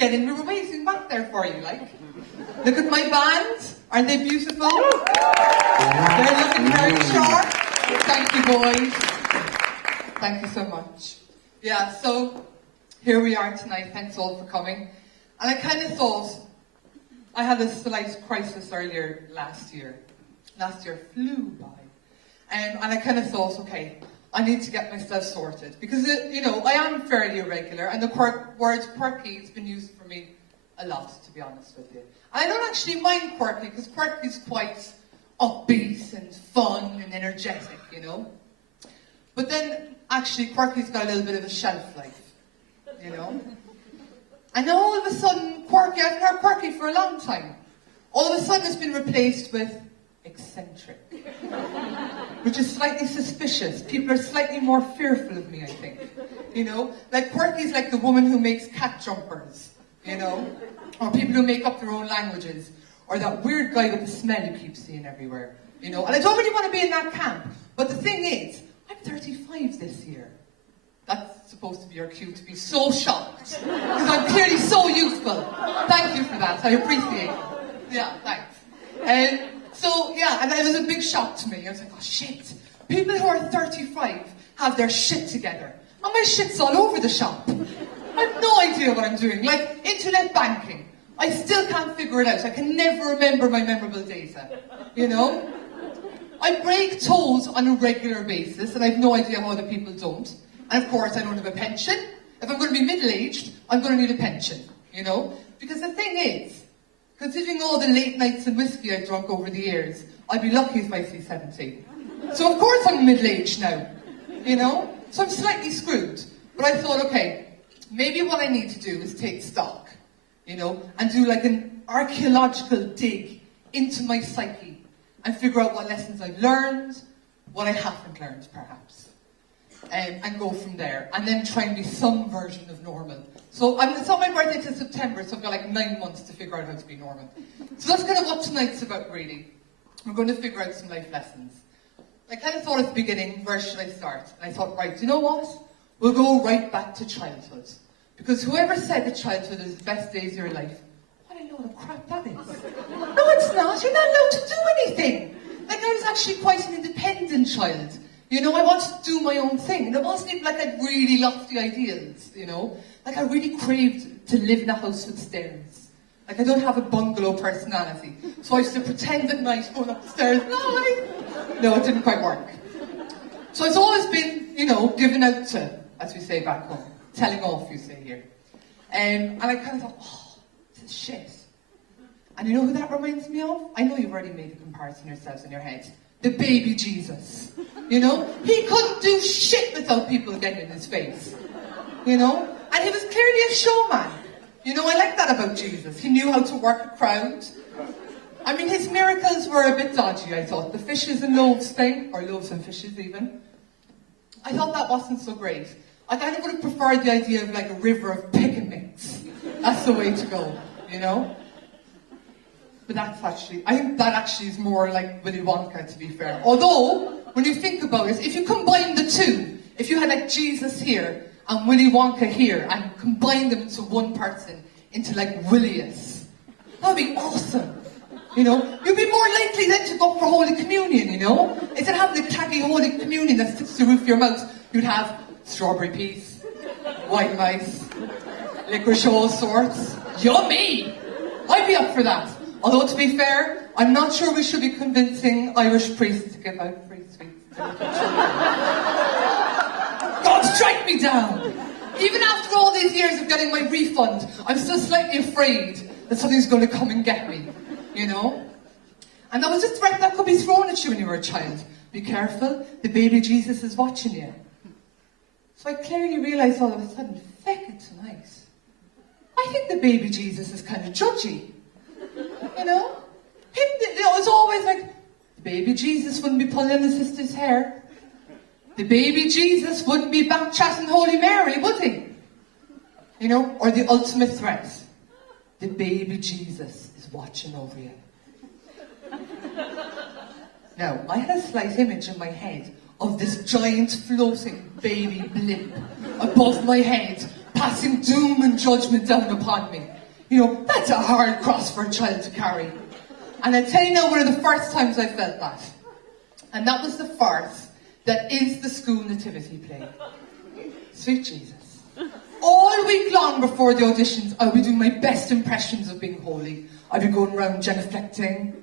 getting the amazing back there for you, like. Look at my band. Aren't they beautiful? They're looking very sharp. Thank you, boys. Thank you so much. Yeah, so here we are tonight. Thanks all for coming. And I kind of thought, I had a slight crisis earlier last year. Last year flew by. And I kind of thought, okay, I need to get myself sorted. Because, you know, I am fairly irregular, and the word quirky has been used for me a lot, to be honest with you. And I don't actually mind quirky, because quirky is quite upbeat and fun and energetic, you know. But then, actually, quirky's got a little bit of a shelf life, you know. And now all of a sudden, quirky, I've heard quirky for a long time. All of a sudden it's been replaced with eccentric. Which is slightly suspicious. People are slightly more fearful of me, I think. You know? Like quirky's like the woman who makes cat jumpers, you know? Or people who make up their own languages. Or that weird guy with the smell you keep seeing everywhere. You know? And I don't really want to be in that camp. But the thing is, I'm 35 this year. That's supposed to be your cue to be so shocked. Because I'm clearly so youthful. Thank you for that. I appreciate it. Yeah, thanks. So, yeah, and it was a big shock to me. I was like, oh, shit. People who are 35 have their shit together. And my shit's all over the shop. I have no idea what I'm doing. Like, internet banking. I still can't figure it out. I can never remember my memorable data. You know? I break toes on a regular basis, and I have no idea how other people don't. And of course, I don't have a pension. If I'm going to be middle-aged, I'm going to need a pension, you know? Because the thing is, considering all the late nights and whiskey I've drunk over the years, I'd be lucky if I see 70. So of course I'm middle-aged now, you know? So I'm slightly screwed. But I thought, okay, maybe what I need to do is take stock, you know, and do like an archaeological dig into my psyche and figure out what lessons I've learned, what I haven't learned, perhaps. And go from there, and then try and be some version of normal. So it's not my birthday till September, so I've got like 9 months to figure out how to be normal. So that's kind of what tonight's about, really. We're going to figure out some life lessons. I kind of thought at the beginning, where should I start? And I thought, right, you know what? We'll go right back to childhood. Because whoever said that childhood is the best days of your life, what a load of crap that is. No, it's not. You're not allowed to do anything. Like, I was actually quite an independent child. You know, I wanted to do my own thing. And it wasn't even like I had really lofty ideals, you know. Like, I really craved to live in a house with stairs. Like, I don't have a bungalow personality. So I used to pretend at night going up the stairs. No, it didn't quite work. So it's always been, you know, given out to, as we say back home. Telling off, you say here. And I kind of thought, oh, this is shit. And you know who that reminds me of? I know you've already made the comparison yourselves in your head. The baby Jesus. You know? He couldn't do shit without people getting in his face. You know? And he was clearly a showman. You know, I like that about Jesus. He knew how to work a crowd. I mean, his miracles were a bit dodgy, I thought. The fishes and loaves thing, or loaves and fishes even. I thought that wasn't so great. I kind of would have preferred the idea of like a river of pick and mix. That's the way to go, you know? But that's actually, I think that actually is more like Willy Wonka, to be fair. Although, when you think about it, if you combine the two, if you had like Jesus here and Willy Wonka here and combine them into one person, into like Willius, that would be awesome. You know, you'd be more likely then to go for Holy Communion, you know? Instead of having the taggy Holy Communion that sticks to the roof of your mouth, you'd have strawberry peas, white mice, licorice of all sorts. Yummy! I'd be up for that. Although, to be fair, I'm not sure we should be convincing Irish priests to give out free sweets. God, strike me down! Even after all these years of getting my refund, I'm still slightly afraid that something's going to come and get me, you know? And that was a threat that could be thrown at you when you were a child. Be careful, the baby Jesus is watching you. So I clearly realised all of a sudden, feck it tonight. I think the baby Jesus is kind of judgy. You know? It was always like, the baby Jesus wouldn't be pulling his sister's hair. The baby Jesus wouldn't be back chatting Holy Mary, would he? You know? Or the ultimate threat. The baby Jesus is watching over you. Now, I had a slight image in my head of this giant floating baby blimp above my head, passing doom and judgment down upon me. You know, that's a hard cross for a child to carry. And I tell you now, one of the first times I felt that. And that was the farce that is the school nativity play. Sweet Jesus. All week long before the auditions, I'll be doing my best impressions of being holy. I'll be going around genuflecting,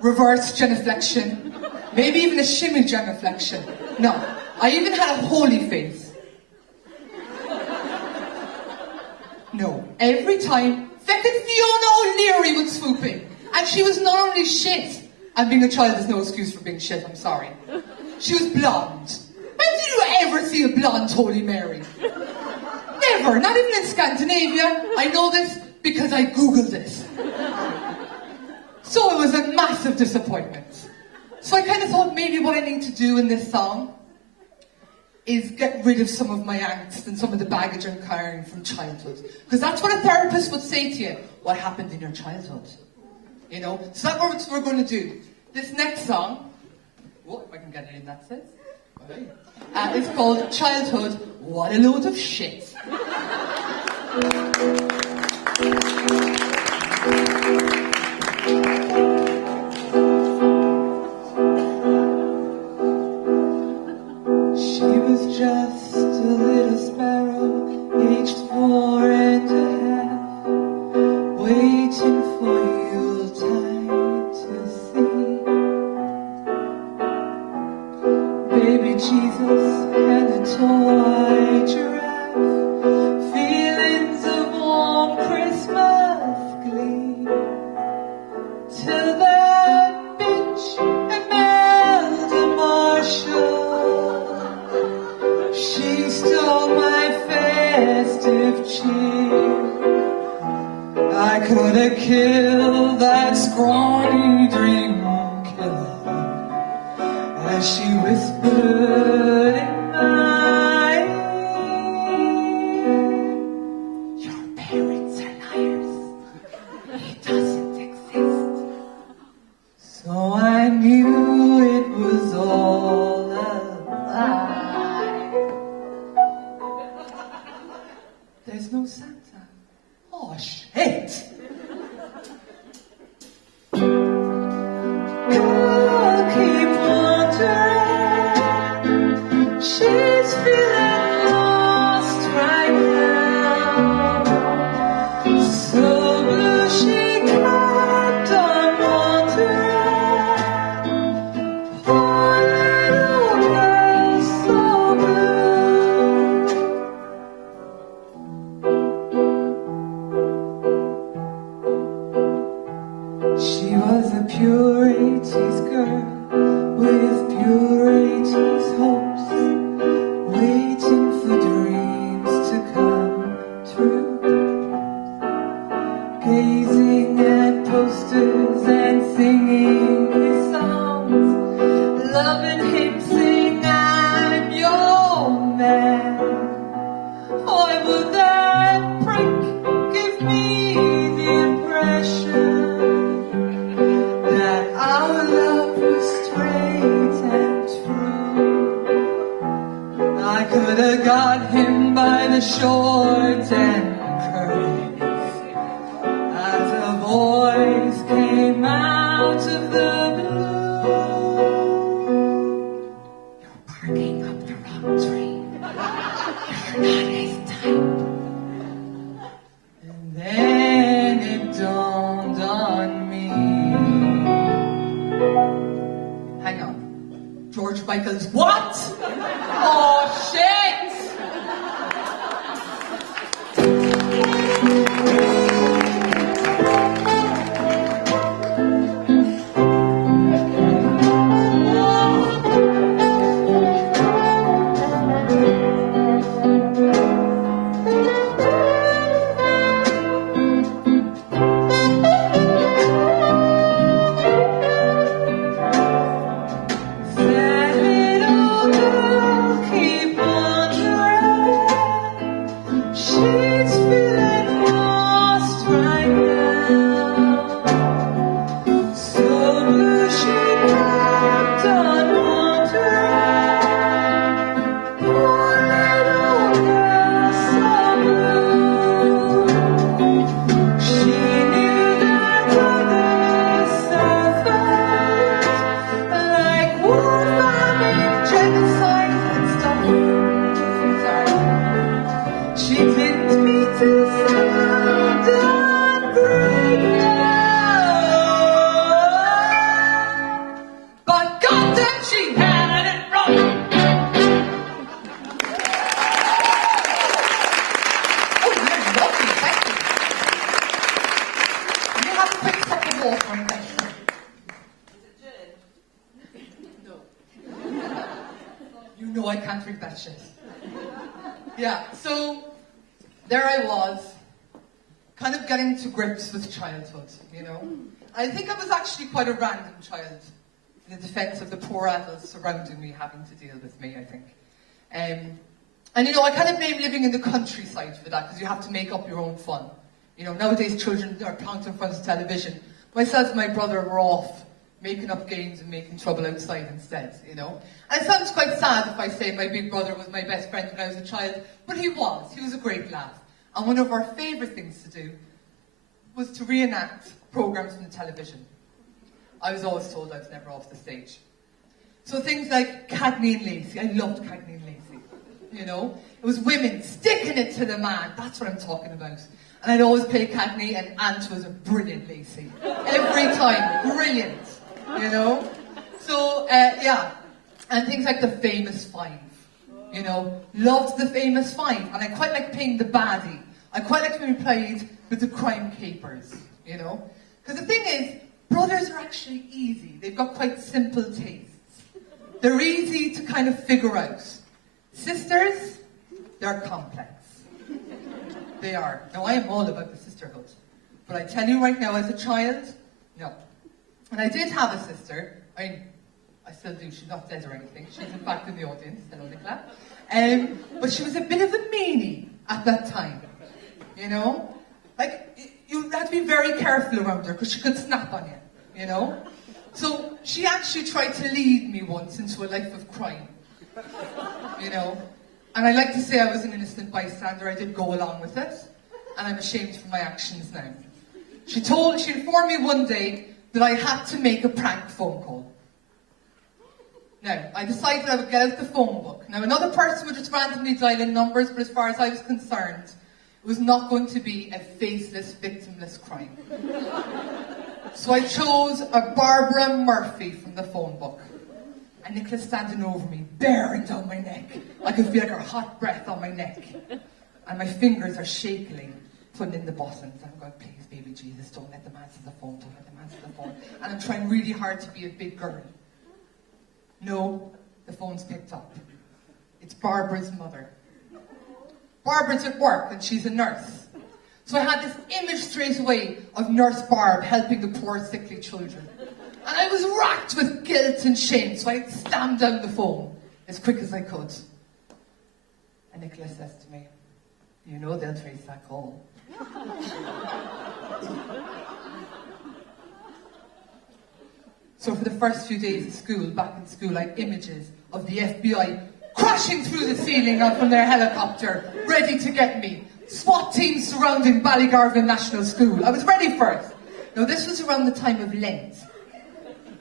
reverse genuflection, maybe even a shimmy genuflection. No, I even had a holy face. No, every time, feckin' Fiona O'Leary was swooping. And she was not only shit, and being a child is no excuse for being shit, I'm sorry. She was blonde. When did you ever see a blonde Holy Mary? Never, not even in Scandinavia. I know this because I Googled it. So it was a massive disappointment. So I kind of thought maybe what I need to do in this song is get rid of some of my angst and some of the baggage I'm carrying from childhood. Because that's what a therapist would say to you. What happened in your childhood? You know? So that's what we're going to do. This next song, oh, if I can get it in, that says. It's called Childhood, What a Load of Shit. She was just a little sparrow, aged 4.5, waiting for Yuletide to see. Baby Jesus and a toy giraffe, feelings of warm Christmas glee, till that bitch Imelda Marshall, she stole my festive cheer. I could have killed that scrawny dream killer as she whispered in my ear, your parents are liars, he doesn't exist. So I knew it was all a lie. There's no Santa. Oh shit! She's feeling lost right now, so blue she kept on wandering. Poor little girl, so blue. She was a pure 80s girl with pure 80s hopes, waiting for dreams to come true, gazing at posters and singing his songs, loving him sing I'm your man. Why would that prick give me the impression that our love was straight and true? I could have got him by the short and curly as a voice came out of the blue. You're barking up the wrong tree. You're not his type. And then it dawned on me. Hang on. George Michael's what? Oh shit! That little girl No, I can't read that shit. Yeah, so there I was, kind of getting to grips with childhood, you know. I think I was actually quite a random child, in the defense of the poor adults surrounding me having to deal with me, I think. And you know, I kind of blame living in the countryside for that, because you have to make up your own fun. You know, nowadays children are plonked in front of television. Myself and my brother were off making up games and making trouble outside instead, you know. And it sounds quite sad if I say my big brother was my best friend when I was a child, but he was a great laugh. And one of our favourite things to do was to reenact programmes from the television. I was always told I was never off the stage. So things like Cagney and Lacey, I loved Cagney and Lacey, you know. It was women sticking it to the man, that's what I'm talking about. And I'd always play Cagney and Ant was a brilliant Lacey. Every time, brilliant, you know. So, yeah, and things like the Famous Five, you know. Loved the Famous Five, and I quite like playing the baddie. I quite liked when we played with the crime capers, you know. Because the thing is, brothers are actually easy. They've got quite simple tastes. They're easy to kind of figure out. Sisters, they're complex. They are. Now, I am all about the sisterhood. But I tell you right now, as a child, no. And I did have a sister. I still do. She's not dead or anything. She's in fact in the audience. Hello, Nicola. But she was a bit of a meanie at that time. You know? Like, you had to be very careful around her because she could snap on you. You know? So she actually tried to lead me once into a life of crime. You know? And I like to say I was an innocent bystander. I did go along with it. And I'm ashamed for my actions now. She informed me one day that I had to make a prank phone call. Now, I decided I would get out the phone book. Now, another person would just randomly dial in numbers, but as far as I was concerned, it was not going to be a faceless, victimless crime. So I chose a Barbara Murphy from the phone book. And Nicola's standing over me, bearing down my neck. I can feel like her hot breath on my neck. And my fingers are shakily putting in the buttons. I'm going, please, baby Jesus, don't let them answer the phone, don't let them answer the phone. And I'm trying really hard to be a big girl. No, the phone's picked up. It's Barbara's mother. Barbara's at work and she's a nurse. So I had this image straight away of Nurse Barb helping the poor sickly children. And I was racked with guilt and shame, so I slammed down the phone as quick as I could. And Nicola says to me, you know they'll trace that call. So for the first few days of school, back in school, I had images of the FBI crashing through the ceiling out from their helicopter, ready to get me. SWAT teams surrounding Ballygarvin National School. I was ready for it. Now this was around the time of Lent.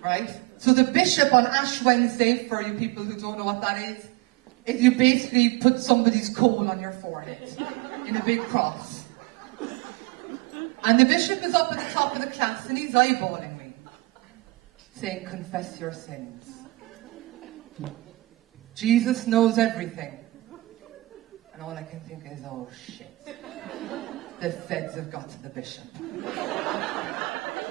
Right? So the bishop on Ash Wednesday, for you people who don't know what that is you basically put somebody's coal on your forehead in a big cross. And the bishop is up at the top of the class and he's eyeballing me, saying, confess your sins. Jesus knows everything. And all I can think is, oh shit. The feds have got to the bishop.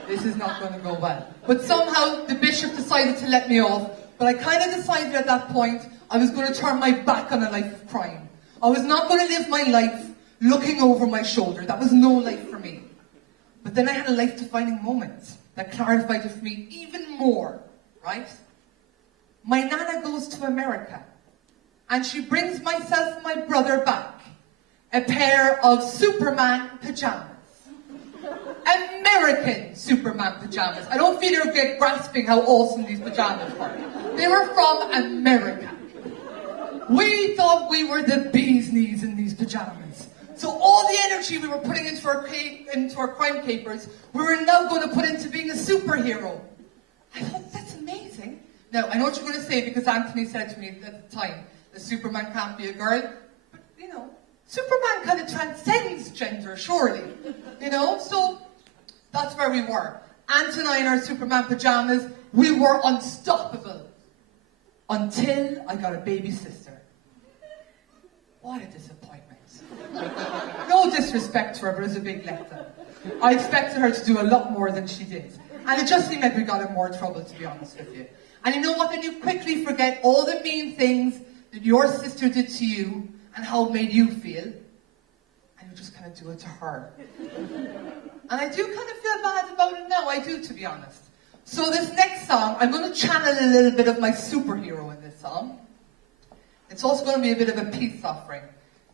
This is not going to go well. But somehow the bishop decided to let me off. But I kind of decided at that point I was going to turn my back on a life of crime. I was not going to live my life looking over my shoulder. That was no life for me. But then I had a life-defining moment that clarified it for me even more, right? My nana goes to America. And she brings myself and my brother back a pair of Superman pajamas. American Superman pajamas. I don't feel you're grasping how awesome these pajamas were. They were from America. We thought we were the bee's knees in these pajamas. So all the energy we were putting into our crime capers, we were now going to put into being a superhero. I thought, that's amazing. Now, I know what you're going to say because Anthony said to me at the time that Superman can't be a girl. But, you know, Superman kind of transcends gender, surely. You know, so that's where we were. Ant and I in our Superman pajamas, we were unstoppable. Until I got a baby sister. What a disappointment. No disrespect to her, but it was a big letdown. I expected her to do a lot more than she did. And it just seemed like we got in more trouble, to be honest with you. And you know what? Then you quickly forget all the mean things that your sister did to you and how it made you feel, and you just kind of do it to her. And I do kind of feel bad about it now, I do, to be honest. So this next song, I'm going to channel a little bit of my superhero in this song. It's also going to be a bit of a peace offering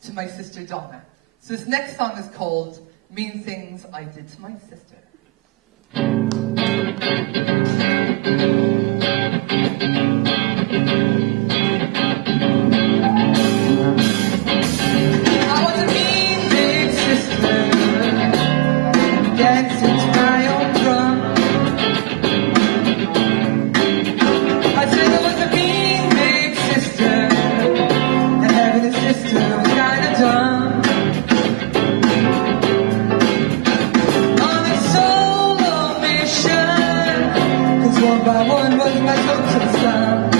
to my sister Donna. So this next song is called Mean Things I Did to My Sister. I was a mean big sister, dancing to my own drum. I said I was a mean big sister, and having a sister was kind of dumb. One by one was my total sum.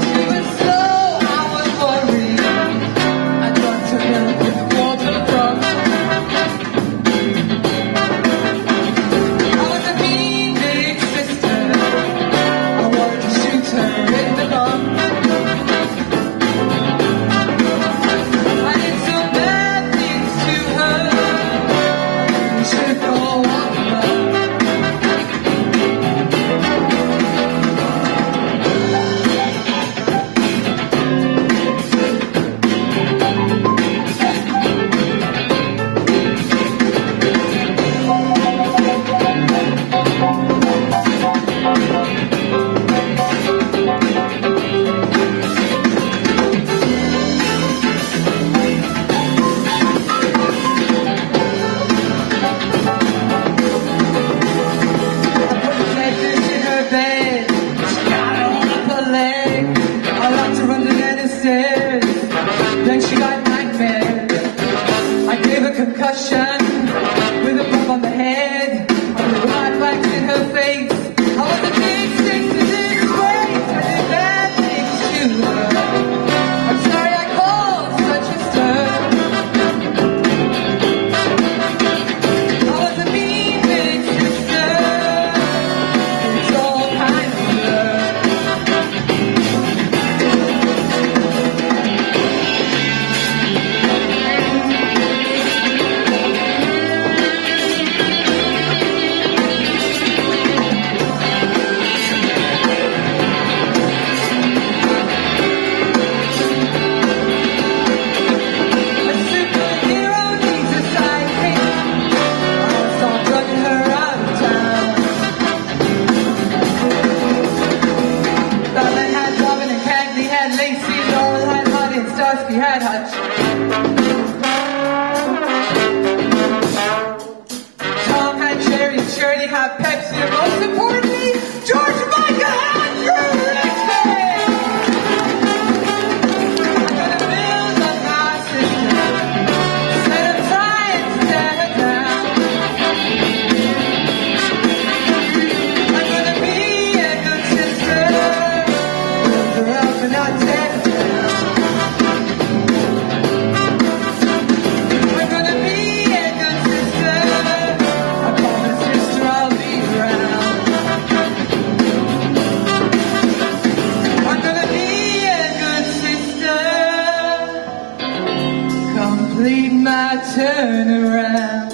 She was slow, I was worried. I got to milk with water from. I was a mean big sister. I wanted to shoot her in the bum. I did some bad things to her. We should go on. Then she got nightmares. I gave her concussion with a bump on the head, on the hot wax in her face. I was a big stick to disgrace. I did bad things to her. I'm sorry I called such a stir. I was a mean big sister. It's all kind of blur. Starsky had Hutch. Tom had Cherry, and Shirley had Pepsi, and most importantly, George Michael had Rick. I'm gonna build up my sister, instead of trying to tear her down. I'm gonna be a good sister, build her up and not tear her down. Complete my turnaround.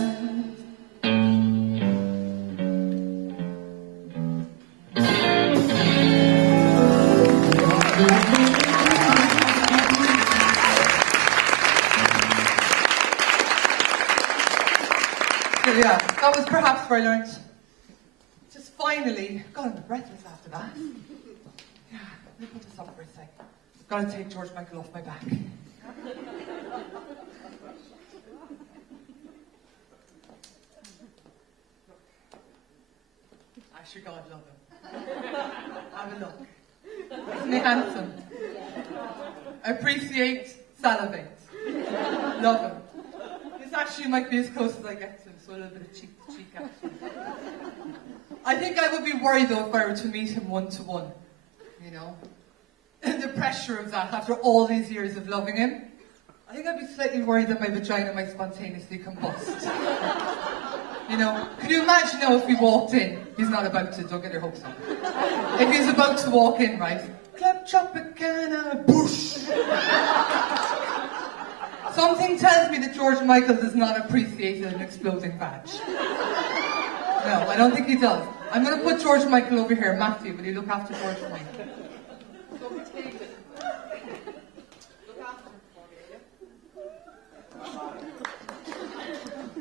So yeah, that was perhaps where I learned just finally, God, I'm breathless after that. Yeah, let me put this up for a sec. I've got to take George Michael off my back. Actually, God, love him. Have a look. Isn't he handsome? Appreciate, salivate. Love him. This actually might be as close as I get to him, so a little bit of cheek to cheek, actually. I think I would be worried, though, if I were to meet him one-to-one. You know? The pressure of that, after all these years of loving him. I think I'd be slightly worried that my vagina might spontaneously combust. You know, could you imagine now if we walked in? He's not about to, don't get your hopes up. If he's about to walk in, right? Club Tropicana, boosh. Something tells me that George Michael does not appreciate an exploding badge. No, I don't think he does. I'm going to put George Michael over here. Matthew, will you look after George Michael?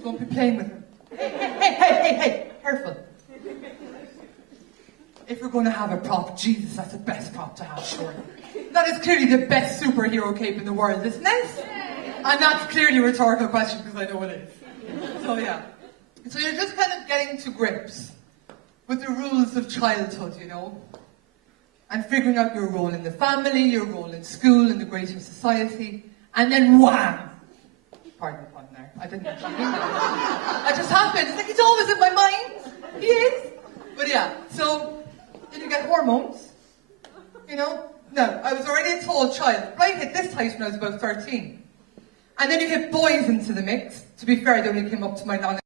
Don't be playing with him. Hey, careful. If we're going to have a prop, Jesus, that's the best prop to have, surely. That is clearly the best superhero cape in the world, isn't it? And that's clearly a rhetorical question because I know it is. So yeah. So you're just kind of getting to grips with the rules of childhood, you know? And figuring out your role in the family, your role in school, in the greater society, and then wham! Pardon the pun there. I didn't actually mean that. That just happened. It's like he's always in my mind. He is. But yeah, so then you get hormones, you know? No, I was already a tall child. But I hit this height when I was about 13. And then you get boys into the mix. To be fair, they only came up to my non